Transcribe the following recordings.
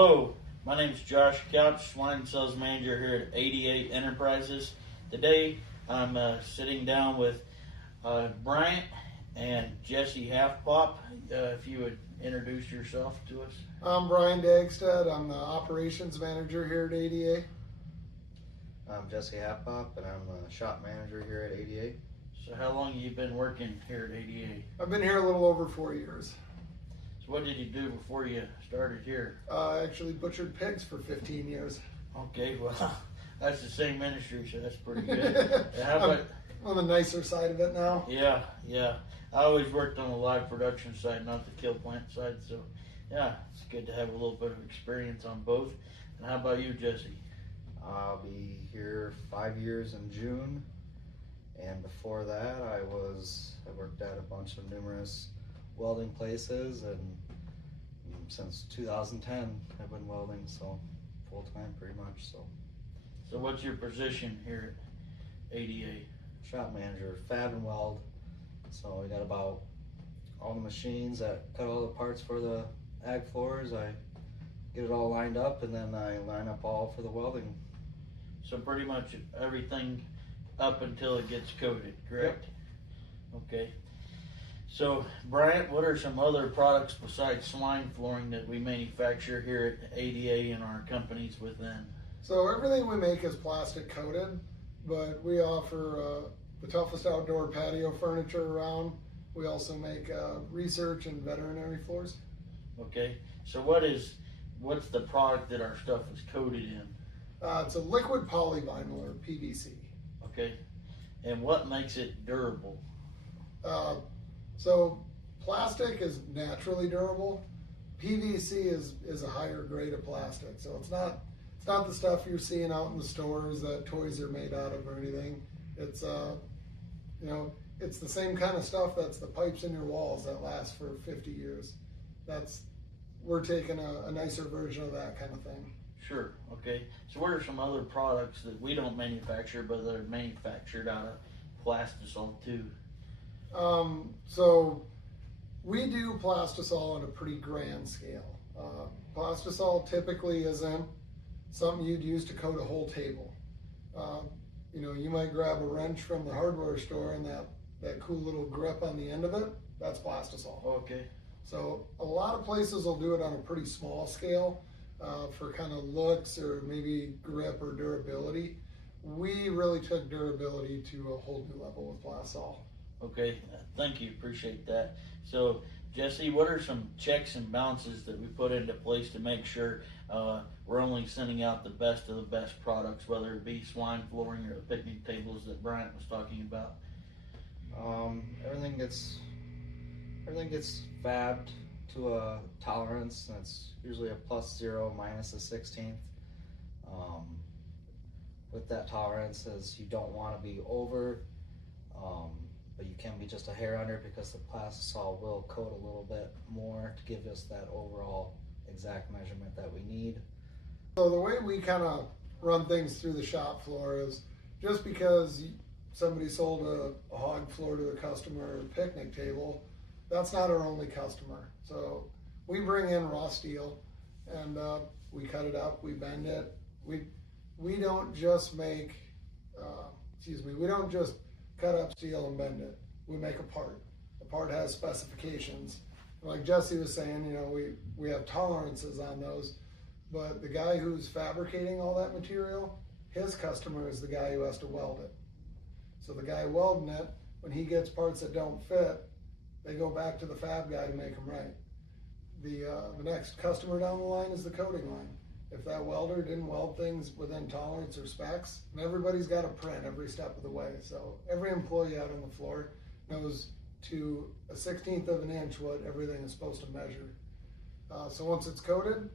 Hello, my name is Josh Couch, Swine Sales Manager here at 88 Enterprises. Today I'm sitting down with Bryant and Jesse Halfpop. If you would introduce yourself to us. I'm Brian Dagstad. I'm the Operations Manager here at ADA. I'm Jesse Halfpop, and I'm the shop manager here at ADA. So how long have you been working here at ADA? I've been here a little over 4 years. So what did you do before you started here? I actually butchered pigs for 15 years. Okay, well, that's the same ministry, so that's pretty good. How about, I'm on the nicer side of it now. yeah. I always worked on the live production side, not the kill plant side, so yeah, it's good to have a little bit of experience on both. And how about you, Jesse? I'll be here 5 years in June, and before that I worked at a bunch of numerous welding places, and since 2010 I've been welding, so full time pretty much. So what's your position here at ADA? Shop manager, fab and weld. So we got about all the machines that cut all the parts for the ag floors. I get it all lined up, and then I line up all for the welding. So pretty much everything up until it gets coated, correct? Yep. Okay. So Bryant, what are some other products besides swine flooring that we manufacture here at ADA and our companies within? So everything we make is plastic coated, but we offer the toughest outdoor patio furniture around. We also make research and veterinary floors. Okay. So what's the product that our stuff is coated in? It's a liquid polyvinyl, or PVC. Okay. And what makes it durable? So plastic is naturally durable. PVC is a higher grade of plastic. So it's not the stuff you're seeing out in the stores that toys are made out of or anything. It's it's the same kind of stuff that's the pipes in your walls that last for 50 years. We're taking a nicer version of that kind of thing. Sure. Okay. So what are some other products that we don't manufacture but that are manufactured out of plastisol too? So we do plastisol on a pretty grand scale. Plastisol typically isn't something you'd use to coat a whole table. You might grab a wrench from the hardware store, and that cool little grip on the end of it, that's plastisol. Okay. So a lot of places will do it on a pretty small scale for kind of looks or maybe grip or durability. We really took durability to a whole new level with plastisol. Okay, thank you, appreciate that. So Jesse, what are some checks and balances that we put into place to make sure we're only sending out the best of the best products, whether it be swine flooring or the picnic tables that Bryant was talking about? Everything gets fabbed to a tolerance, and it's usually a +0 minus a 16th. With that tolerance, as you don't want to be over, but you can be just a hair under, because the plastisol will coat a little bit more to give us that overall exact measurement that we need. So the way we kind of run things through the shop floor is, just because somebody sold a hog floor to a customer or a picnic table, that's not our only customer. So we bring in raw steel, and we cut it up, we bend it. We don't just make, we don't just cut up steel and bend it. We make a part. The part has specifications. Like Jesse was saying, we have tolerances on those, but the guy who's fabricating all that material, his customer is the guy who has to weld it. So the guy welding it, when he gets parts that don't fit, they go back to the fab guy to make them right. The next customer down the line is the coating line. If that welder didn't weld things within tolerance or specs, and everybody's got a print every step of the way. So every employee out on the floor knows to a 16th of an inch what everything is supposed to measure. So once it's coated,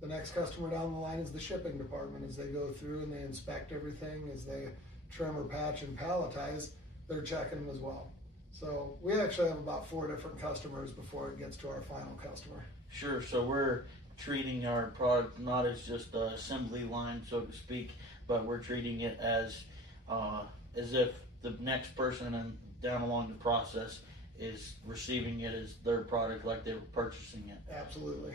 the next customer down the line is the shipping department. As they go through and they inspect everything, as they trim or patch and palletize, they're checking them as well. So we actually have about 4 different customers before it gets to our final customer. Sure, so we're treating our product not as just an assembly line, so to speak, but we're treating it as if the next person down along the process is receiving it as their product, like they were purchasing it. Absolutely.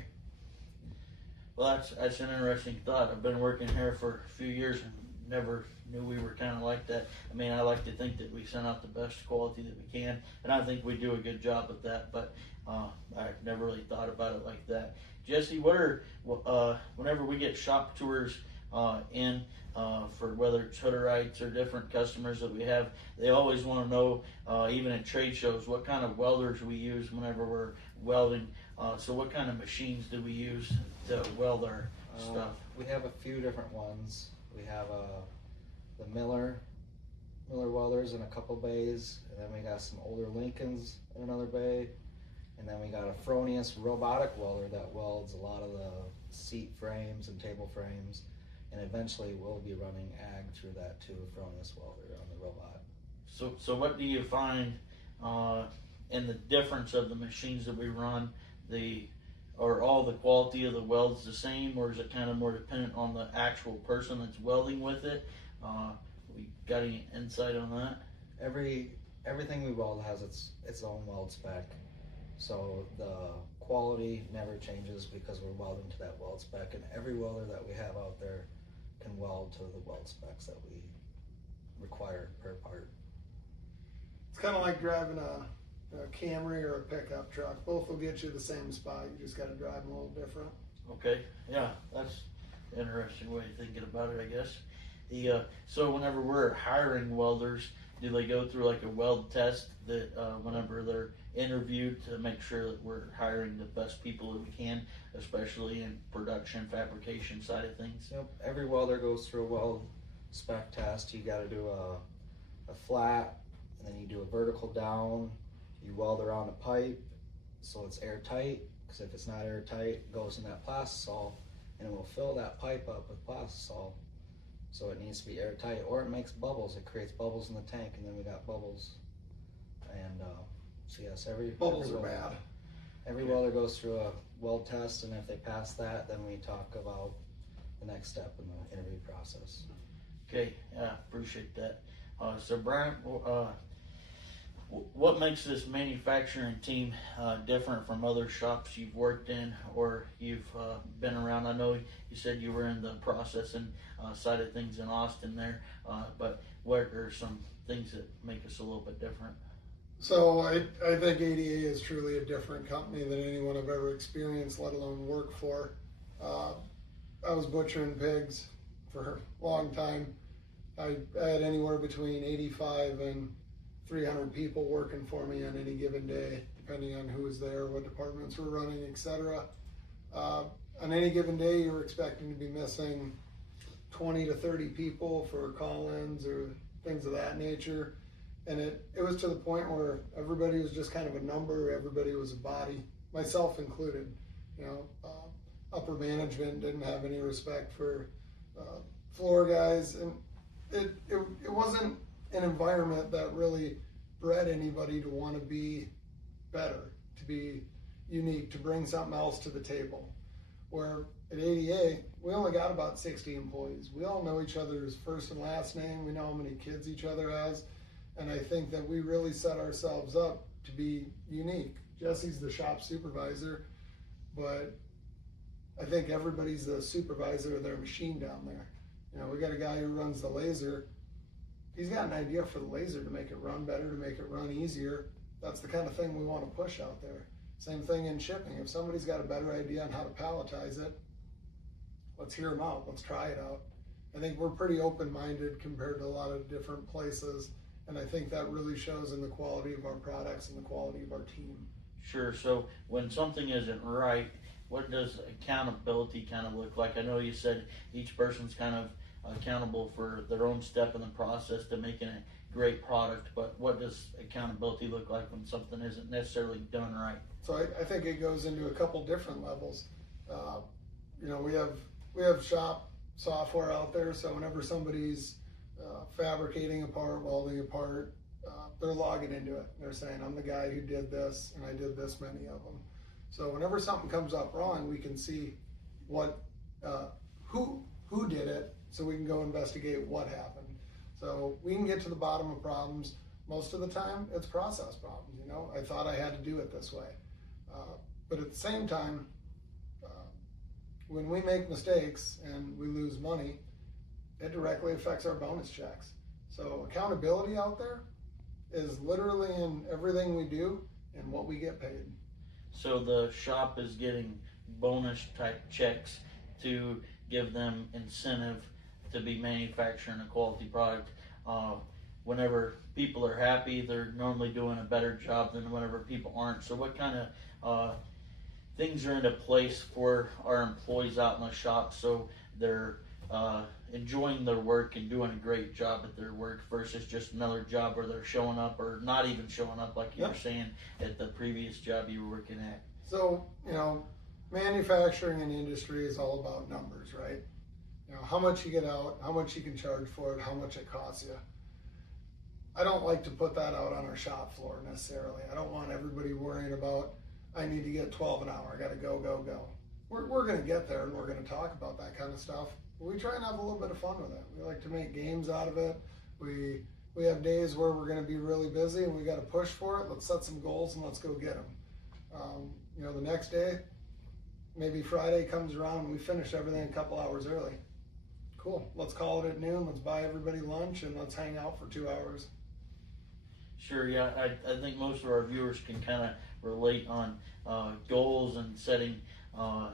Well, that's an interesting thought. I've been working here for a few years and never knew we were kind of like that. I mean, I like to think that we send out the best quality that we can, and I think we do a good job with that. But I've never really thought about it like that. Jesse, what are whenever we get shop tours in for whether it's Hooderites or different customers that we have, they always want to know, even at trade shows, what kind of welders we use whenever we're welding. So what kind of machines do we use to weld our stuff? We have a few different ones. We have the Miller welders in a couple bays, and then we got some older Lincolns in another bay, and then we got a Fronius robotic welder that welds a lot of the seat frames and table frames, and eventually we'll be running ag through that too, Fronius welder on the robot. So what do you find in the difference of the machines that we run? Are all the quality of the welds the same, or is it kind of more dependent on the actual person that's welding with it? We got any insight on that? Everything we weld has its own weld spec, so the quality never changes because we're welding to that weld spec, and every welder that we have out there can weld to the weld specs that we require per part. It's kind of like driving a Camry or a pickup truck. Both will get you the same spot. You just got to drive them a little different. Okay, yeah, that's an interesting way of thinking about it, I guess. So whenever we're hiring welders, do they go through like a weld test that whenever they're interviewed to make sure that we're hiring the best people that we can, especially in production, fabrication side of things? Yep, every welder goes through a weld spec test. You got to do a flat, and then you do a vertical down. You weld around a pipe so it's airtight, because if it's not airtight, it goes in that plastisol, and it will fill that pipe up with plastisol. So it needs to be airtight, or it makes bubbles. It creates bubbles in the tank, and then we got bubbles. And so yes, Bubbles are bad. Every welder goes through a weld test, and if they pass that, then we talk about the next step in the interview process. Okay, yeah, appreciate that. So Brian, what makes this manufacturing team different from other shops you've worked in or you've been around? I know you said you were in the processing side of things in Austin there, but what are some things that make us a little bit different? So I think ADA is truly a different company than anyone I've ever experienced, let alone work for. I was butchering pigs for a long time. I had anywhere between 85 and 300 people working for me on any given day, depending on who was there, what departments were running, etc. On any given day, you were expecting to be missing 20 to 30 people for call-ins or things of that nature. And it was to the point where everybody was just kind of a number, everybody was a body, myself included. You know, upper management didn't have any respect for floor guys, and it wasn't an environment that really bred anybody to want to be better, to be unique, to bring something else to the table. Where at ADA, we only got about 60 employees. We all know each other's first and last name. We know how many kids each other has. And I think that we really set ourselves up to be unique. Jesse's the shop supervisor, but I think everybody's the supervisor of their machine down there. You know, we got a guy who runs the laser. He's got an idea for the laser to make it run better, to make it run easier. That's the kind of thing we want to push out there. Same thing in shipping. If somebody's got a better idea on how to palletize it, let's hear them out. Let's try it out. I think we're pretty open-minded compared to a lot of different places, and I think that really shows in the quality of our products and the quality of our team. Sure. So when something isn't right, what does accountability kind of look like? I know you said each person's kind of accountable for their own step in the process to making a great product, but what does accountability look like when something isn't necessarily done right? So I think it goes into a couple different levels. You know, we have shop software out there, so whenever somebody's fabricating a part, welding a part, they're logging into it. They're saying, I'm the guy who did this, and I did this many of them. So whenever something comes up wrong, we can see what who did it, so we can go investigate what happened. So we can get to the bottom of problems. Most of the time, it's process problems. You know, I thought I had to do it this way, but at the same time, when we make mistakes and we lose money, it directly affects our bonus checks. So accountability out there is literally in everything we do and what we get paid. So the shop is getting bonus type checks to give them incentive to be manufacturing a quality product. Whenever people are happy, they're normally doing a better job than whenever people aren't. So what kind of things are into place for our employees out in the shop so they're enjoying their work and doing a great job at their work versus just another job where they're showing up or not even showing up like you were saying at the previous job you were working at? So, manufacturing and industry is all about numbers, right? How much you get out, how much you can charge for it, how much it costs you. I don't like to put that out on our shop floor necessarily. I don't want everybody worrying about, I need to get 12 an hour, I gotta go. We're gonna get there and we're gonna talk about that kind of stuff. We try and have a little bit of fun with it. We like to make games out of it. We have days where we're gonna be really busy and we gotta push for it. Let's set some goals and let's go get them. The next day, maybe Friday comes around and we finish everything a couple hours early. Cool, let's call it at noon, let's buy everybody lunch and let's hang out for 2 hours. Sure, yeah, I think most of our viewers can kind of relate on goals and setting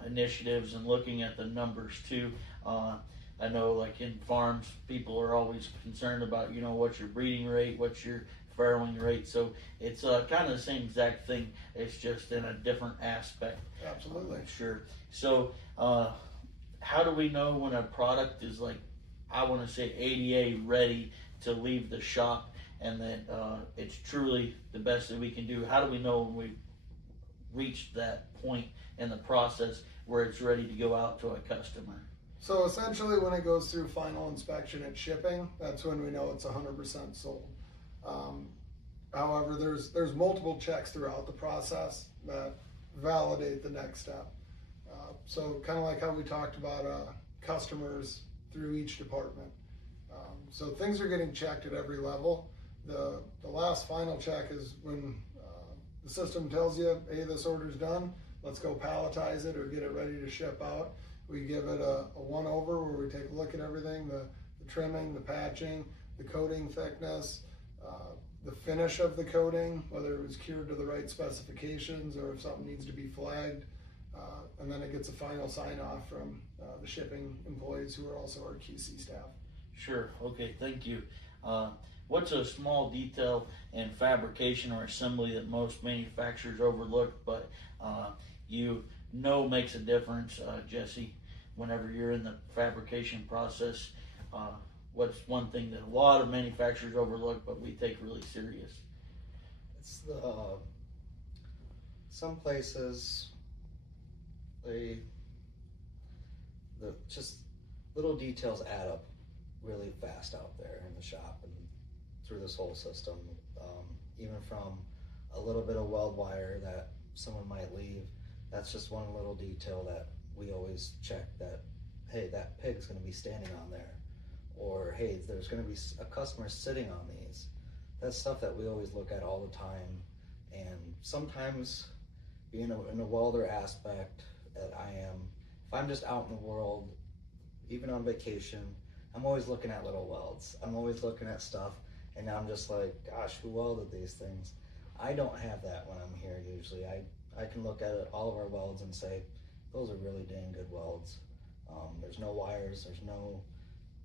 initiatives and looking at the numbers too. I know like in farms, people are always concerned about, what's your breeding rate, what's your farrowing rate. So it's kind of the same exact thing. It's just in a different aspect. Absolutely. Sure. So how do we know when a product is like, I want to say ADA ready to leave the shop and that it's truly the best that we can do? How do we know when we've reached that point in the process where it's ready to go out to a customer? So essentially when it goes through final inspection and shipping, that's when we know it's 100% sold. However, there's multiple checks throughout the process that validate the next step. So kind of like how we talked about customers through each department. So things are getting checked at every level. The last final check is when the system tells you, hey, this order's done, let's go palletize it or get it ready to ship out. We give it a one-over where we take a look at everything, the trimming, the patching, the coating thickness, the finish of the coating, whether it was cured to the right specifications or if something needs to be flagged. And then it gets a final sign-off from the shipping employees who are also our QC staff. Sure, okay, thank you. What's a small detail in fabrication or assembly that most manufacturers overlook, but makes a difference, Jesse, whenever you're in the fabrication process? What's one thing that a lot of manufacturers overlook, but we take really serious? It's some places, just little details add up really fast out there in the shop and through this whole system. Even from a little bit of weld wire that someone might leave, that's just one little detail that we always check that, hey, that pig's gonna be standing on there. Or, hey, there's gonna be a customer sitting on these. That's stuff that we always look at all the time. And sometimes, being in a welder aspect that I am, if I'm just out in the world, even on vacation, I'm always looking at little welds. I'm always looking at stuff, and I'm just like, gosh, who welded these things? I don't have that when I'm here usually. I can look at all of our welds and say, those are really dang good welds. There's no wires, there's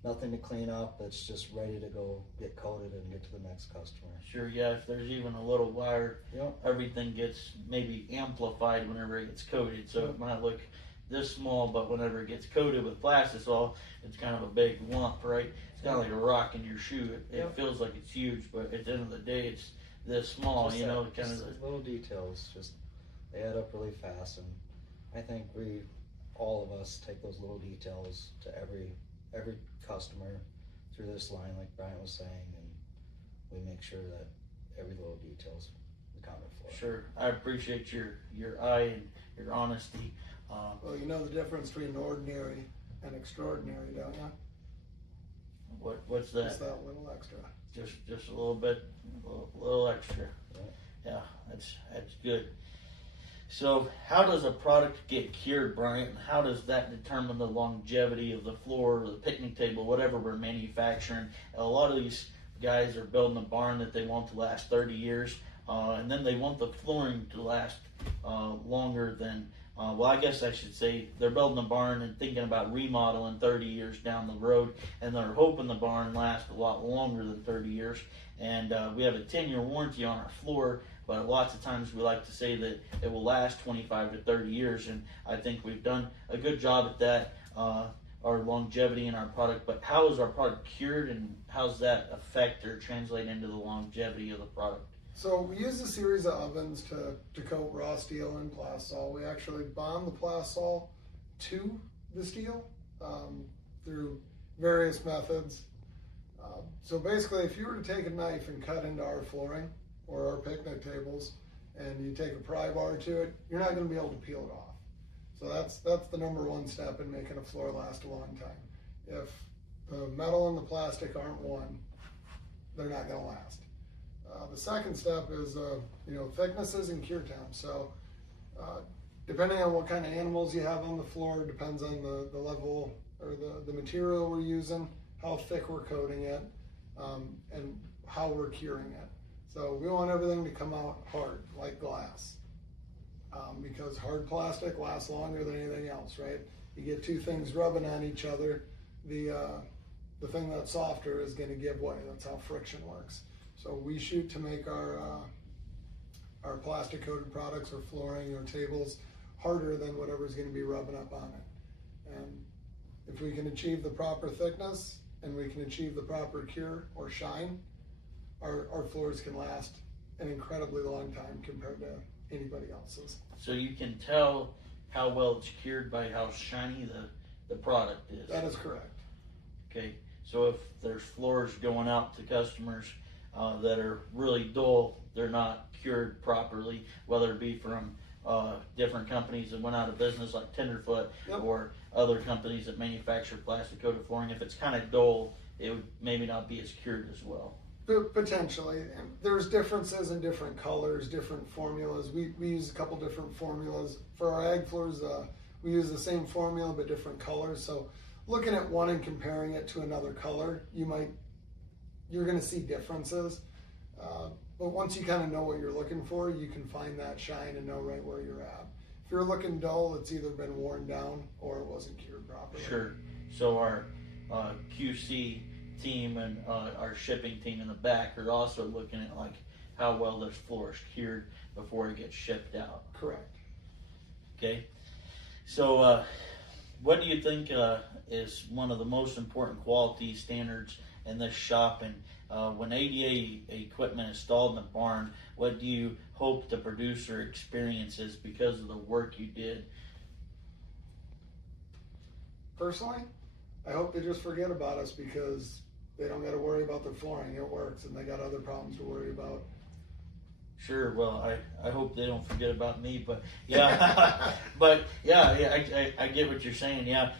nothing to clean up. It's just ready to go get coated and get to the next customer. Sure, yeah, if there's even a little wire, Yep. everything gets maybe amplified whenever it gets coated. So it might look this small, but whenever it gets coated with plastisol, it's kind of a big lump, right? It's kind of like a rock in your shoe. It feels like it's huge, but at the end of the day, it's this small, Just kind just of the, little details, just they add up really fast. And I think all of us take those little details to every customer through this line, like Brian was saying, and we make sure that every little detail's accounted for. Sure, I appreciate your eye and your honesty. Well, you know the difference between ordinary and extraordinary, don't you? What's that? Just that little extra. Just a little bit, a little extra. Right. Yeah, that's good. So how does a product get cured, Brian? How does that determine the longevity of the floor or the picnic table, whatever we're manufacturing? A lot of these guys are building a barn that they want to last 30 years, and then they want the flooring to last longer than, well, I guess I should say they're building a barn and thinking about remodeling 30 years down the road, and they're hoping the barn lasts a lot longer than 30 years. And we have a 10-year warranty on our floor, but lots of times we like to say that it will last 25 to 30 years, and I think we've done a good job at that, our longevity in our product. But how is our product cured, and how does that affect or translate into the longevity of the product? So we use a series of ovens to coat raw steel and plasol. We actually bond the plasol to the steel through various methods. So basically, if you were to take a knife and cut into our flooring or our picnic tables, and you take a pry bar to it, you're not going to be able to peel it off. So that's the number one step in making a floor last a long time. If the metal and the plastic aren't one, they're not going to last. The second step is thicknesses and cure time. So depending on what kind of animals you have on the floor, depends on the level or the material we're using, how thick we're coating it, and how we're curing it. So we want everything to come out hard, like glass, because hard plastic lasts longer than anything else, right? You get two things rubbing on each other, the thing that's softer is going to give way. That's how friction works. So we shoot to make our plastic coated products or flooring or tables harder than whatever's going to be rubbing up on it. And if we can achieve the proper thickness and we can achieve the proper cure or shine, our floors can last an incredibly long time compared to anybody else's. So you can tell how well it's cured by how shiny the product is. That is correct. Okay, so if there's floors going out to customers that are really dull, they're not cured properly, whether it be from different companies that went out of business like Tenderfoot, Yep. or other companies that manufacture plastic coated flooring. If it's kind of dull, it would maybe not be as cured as well. Potentially. And there's differences in different colors, different formulas. We use a couple different formulas. For our ag floors, we use the same formula but different colors. So looking at one and comparing it to another color, you're going to see differences. But once you kind of know what you're looking for, you can find that shine and know right where you're at. If you're looking dull, it's either been worn down or it wasn't cured properly. Sure. So our QC team and our shipping team in the back are also looking at like how well this floor is cured before it gets shipped out. Correct. Okay. So what do you think is one of the most important quality standards in this shop? And when ADA equipment is installed in the barn, what do you hope the producer experiences because of the work you did? Personally, I hope they just forget about us because they don't got to worry about their flooring. It works, and they got other problems to worry about. Sure. Well, I hope they don't forget about me, but yeah, but yeah, I get what you're saying. Yeah,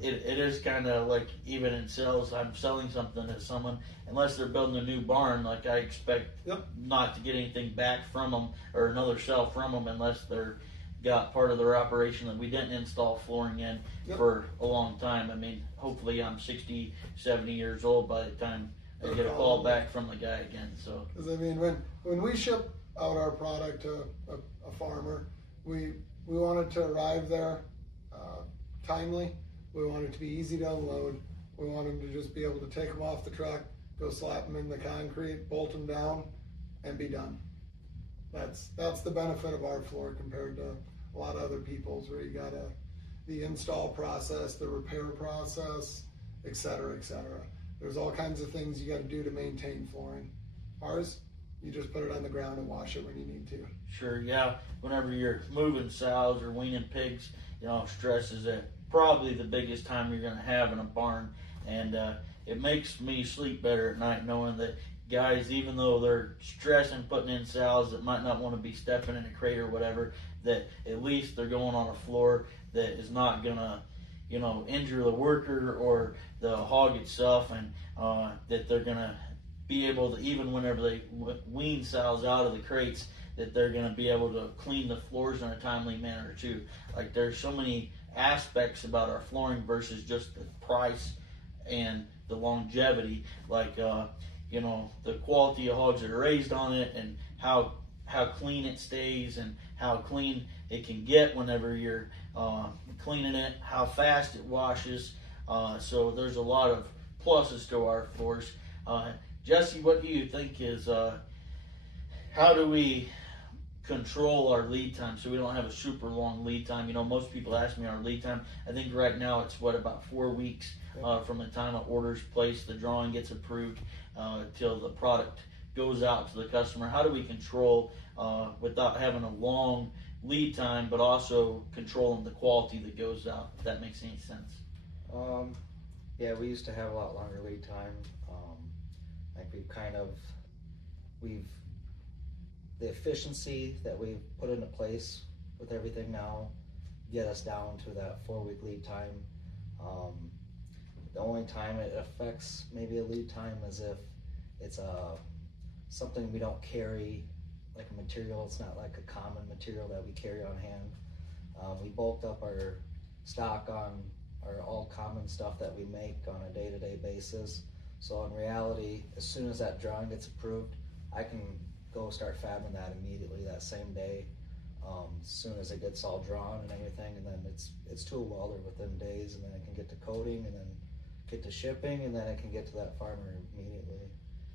it is kind of like even in sales, I'm selling something to someone, unless they're building a new barn, like I expect not to get anything back from them or another sale from them unless they're got part of their operation that we didn't install flooring in for a long time. I mean, hopefully I'm 60, 70 years old by the time I get a call back from the guy again. So, because I mean, when we ship out our product to a farmer, we want it to arrive there timely. We want it to be easy to unload. We want them to just be able to take them off the truck, go slap them in the concrete, bolt them down, and be done. That's the benefit of our floor compared to a lot of other people's, where you got the install process, the repair process, et cetera, et cetera. There's all kinds of things you got to do to maintain flooring. Ours, you just put it on the ground and wash it when you need to. Sure, yeah. Whenever you're moving sows or weaning pigs, stress is probably the biggest time you're going to have in a barn. And it makes me sleep better at night knowing that guys, even though they're stressing putting in sows that might not want to be stepping in a crate or whatever, that at least they're going on a floor that is not going to, injure the worker or the hog itself, and that they're going to be able to, even whenever they wean sows out of the crates, that they're going to be able to clean the floors in a timely manner too. Like there's so many aspects about our flooring versus just the price and the longevity, like you know, the quality of hogs that are raised on it, and how clean it stays, and how clean it can get whenever you're cleaning it, how fast it washes. So there's a lot of pluses to our floors. Jesse, what do you think is how do we control our lead time so we don't have a super long lead time? You know, most people ask me our lead time. I think right now it's about 4 weeks from the time an order's placed, the drawing gets approved, till the product goes out to the customer. How do we control without having a long lead time, but also controlling the quality that goes out, if that makes any sense? Yeah, we used to have a lot longer lead time. I think the efficiency that we've put into place with everything now get us down to that 4-week lead time. The only time it affects maybe a lead time is if it's something we don't carry, like a material. It's not like a common material that we carry on hand. We bulked up our stock on our all common stuff that we make on a day-to-day basis. So in reality, as soon as that drawing gets approved, I can go start fabbing that immediately that same day, as soon as it gets all drawn and everything, and then it's to a welder within days, and then it can get to coating, and then get to shipping, and then it can get to that farmer immediately.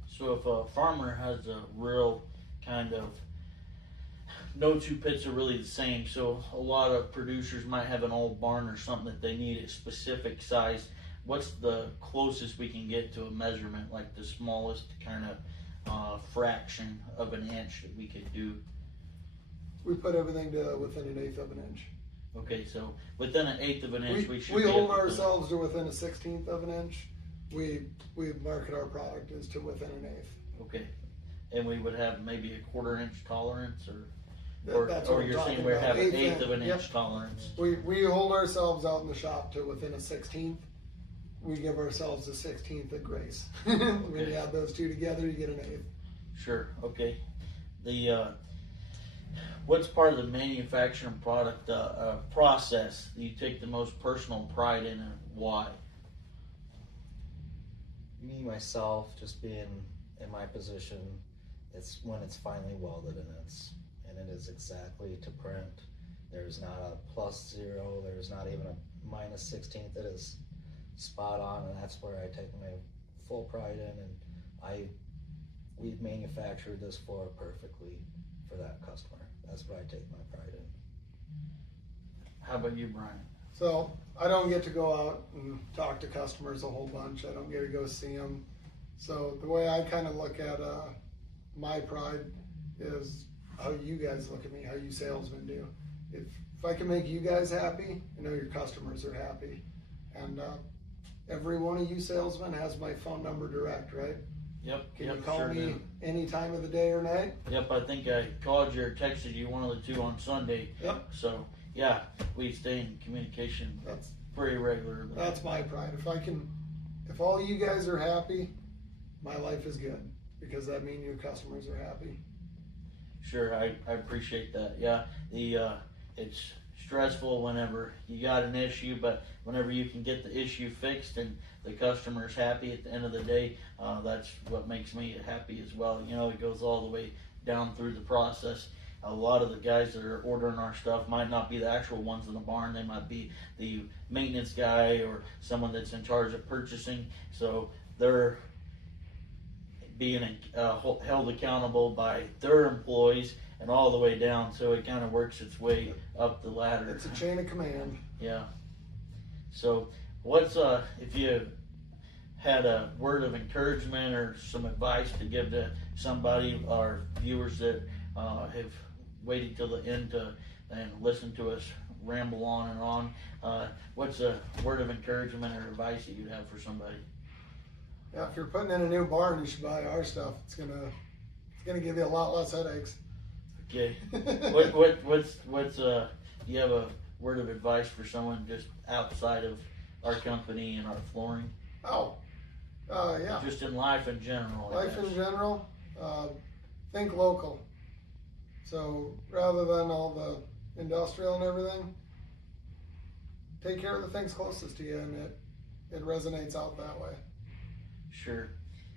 So if a farmer has a real kind of, no two pits are really the same, so a lot of producers might have an old barn or something that they need a specific size. What's the closest we can get to a measurement, like the smallest kind of fraction of an inch that we could do? We put everything to within 1/8 of an inch. Okay, so within 1/8 of an inch, we should we be hold able to, ourselves to within 1/16 of an inch. We market our product as to within 1/8. okay, and we would have maybe a 1/4 inch tolerance, That's what or I'm you're saying talking we about. have an 1/8 of an Yep. inch tolerance. We hold ourselves out in the shop to within 1/16. We give ourselves a 1/16 of grace. When you add those two together, you get 1/8. Sure. Okay. The what's part of the manufacturing product process that you take the most personal pride in, and why? Me, myself, just being in my position, it's when it's finally welded and it is exactly to print. There's not a +0, there's not even a -16th. It is spot on, and that's where I take my full pride in, and we've manufactured this floor perfectly for that customer. That's what I take my pride in. How about you, Brian? So I don't get to go out and talk to customers a whole bunch. I don't get to go see them. So the way I kind of look at my pride is how you guys look at me, how you salesmen do. If I can make you guys happy, I know your customers are happy. And every one of you salesmen has my phone number direct, right? Yep. Can yep, you call sure me do. any time of the day or night? Yep. I think I called you or texted you, one of the two, on Sunday. Yep. So yeah, we stay in communication That's pretty regularly. That's my pride. If all you guys are happy, my life is good, because that means your customers are happy. Sure, I appreciate that. Yeah, it's stressful whenever you got an issue, but whenever you can get the issue fixed and the customer's happy at the end of the day, that's what makes me happy as well. You know, it goes all the way down through the process. A lot of the guys that are ordering our stuff might not be the actual ones in the barn. They might be the maintenance guy or someone that's in charge of purchasing. So they're being held accountable by their employees and all the way down. So it kind of works its way up the ladder. It's a chain of command. Yeah. So what's if you had a word of encouragement or some advice to give to somebody, our viewers that have waited till the end and listen to us ramble on and on, what's a word of encouragement or advice that you'd have for somebody? Yeah, if you're putting in a new barn, you should buy our stuff. It's gonna give you a lot less headaches. Okay. What's do you have a word of advice for someone just outside of our company and our flooring? Oh, Yeah. Just in life in general. I Life guess. in general, think local. So rather than all the industrial and everything, take care of the things closest to you, and it resonates out that way. Sure.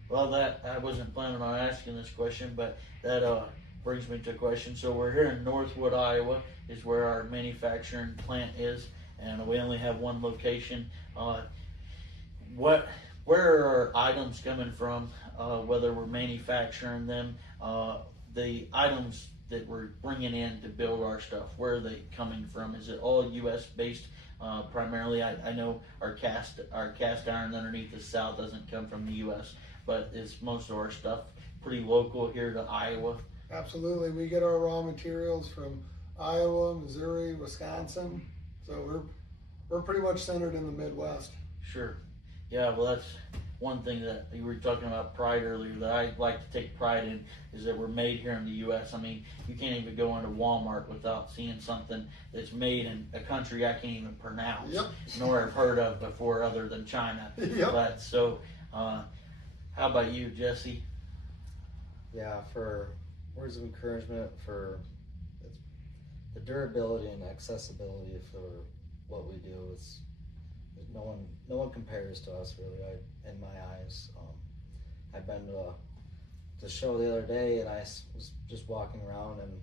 Well, that I wasn't planning on asking this question, but that brings me to a question. So we're here in Northwood, Iowa, is where our manufacturing plant is, and we only have one location. Where are our items coming from? Whether we're manufacturing them, the items that we're bringing in to build our stuff, where are they coming from? Is it all U.S. based? Primarily, I know our cast iron underneath the south doesn't come from the U.S., but is most of our stuff pretty local here to Iowa? Absolutely, we get our raw materials from Iowa, Missouri, Wisconsin. So we're pretty much centered in the Midwest. Sure. Yeah, well, that's one thing that you were talking about pride earlier that I like to take pride in, is that we're made here in the U.S. I mean, you can't even go into Walmart without seeing something that's made in a country I can't even pronounce, Yep. nor have heard of before other than China. Yep. But so, how about you, Jesse? Yeah, for words of encouragement, for the durability and accessibility for what we do, is no one compares to us really. In my eyes, I've been to the show the other day, and I was just walking around, and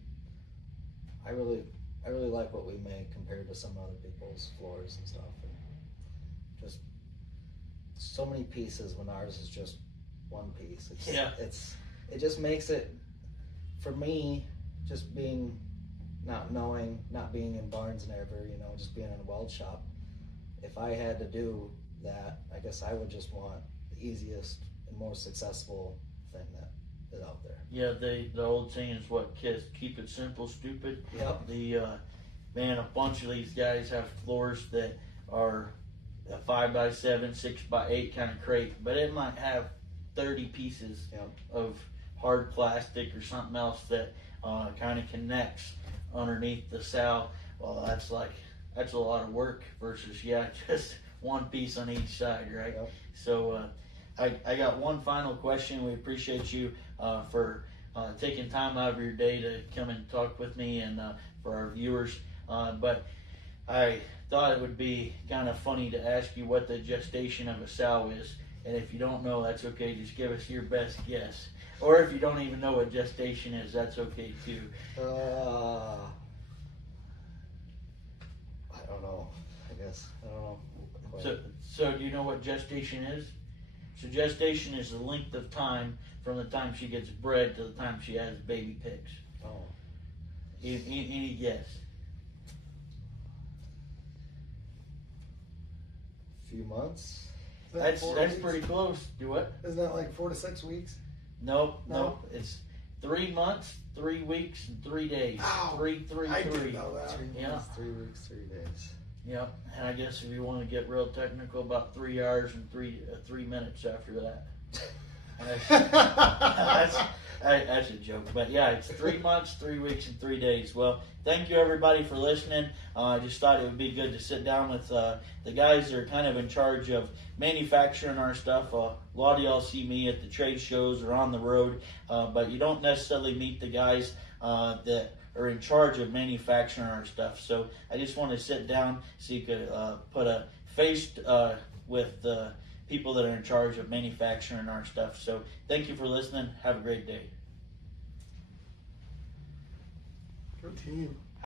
I really like what we make compared to some other people's floors and stuff, and just so many pieces when ours is just one piece. It just makes it, for me, just being not being in Barnes and Ever, just being in a weld shop. If I had to do that, I guess I would just want the easiest and most successful thing that is out there. Yeah, the old saying is what, kids, keep it simple, stupid. Yep. Man, a bunch of these guys have floors that are a 5x7, 6x8 kind of crate, but it might have 30 pieces Yep. of hard plastic or something else that kind of connects underneath the sow. Well, that's a lot of work versus just one piece on each side, right? Yep. So I got one final question. We appreciate you for taking time out of your day to come and talk with me and for our viewers. But I thought it would be kind of funny to ask you what the gestation of a sow is. And if you don't know, that's okay. Just give us your best guess. Or if you don't even know what gestation is, that's okay too. I don't know. I guess I don't know. So do you know what gestation is? So gestation is the length of time from the time she gets bred to the time she has baby pigs. Oh. Any guess? Few months. Is that That's pretty close. Do what? Isn't that like 4 to 6 weeks? Nope. No? It's 3 months, 3 weeks, and 3 days. Ow. Three. I didn't know that. 3 Yeah. months, 3 weeks, 3 days. Yep. And I guess if you want to get real technical, about 3 hours and 3 minutes after that. That's a joke, but yeah, it's 3 months, 3 weeks, and 3 days. Well, thank you everybody for listening. I just thought it would be good to sit down with the guys that are kind of in charge of manufacturing our stuff. A lot of y'all see me at the trade shows or on the road, but you don't necessarily meet the guys that are in charge of manufacturing our stuff. So I just want to sit down so you could put a face with the people that are in charge of manufacturing our stuff. So thank you for listening. Have a great day. Good team.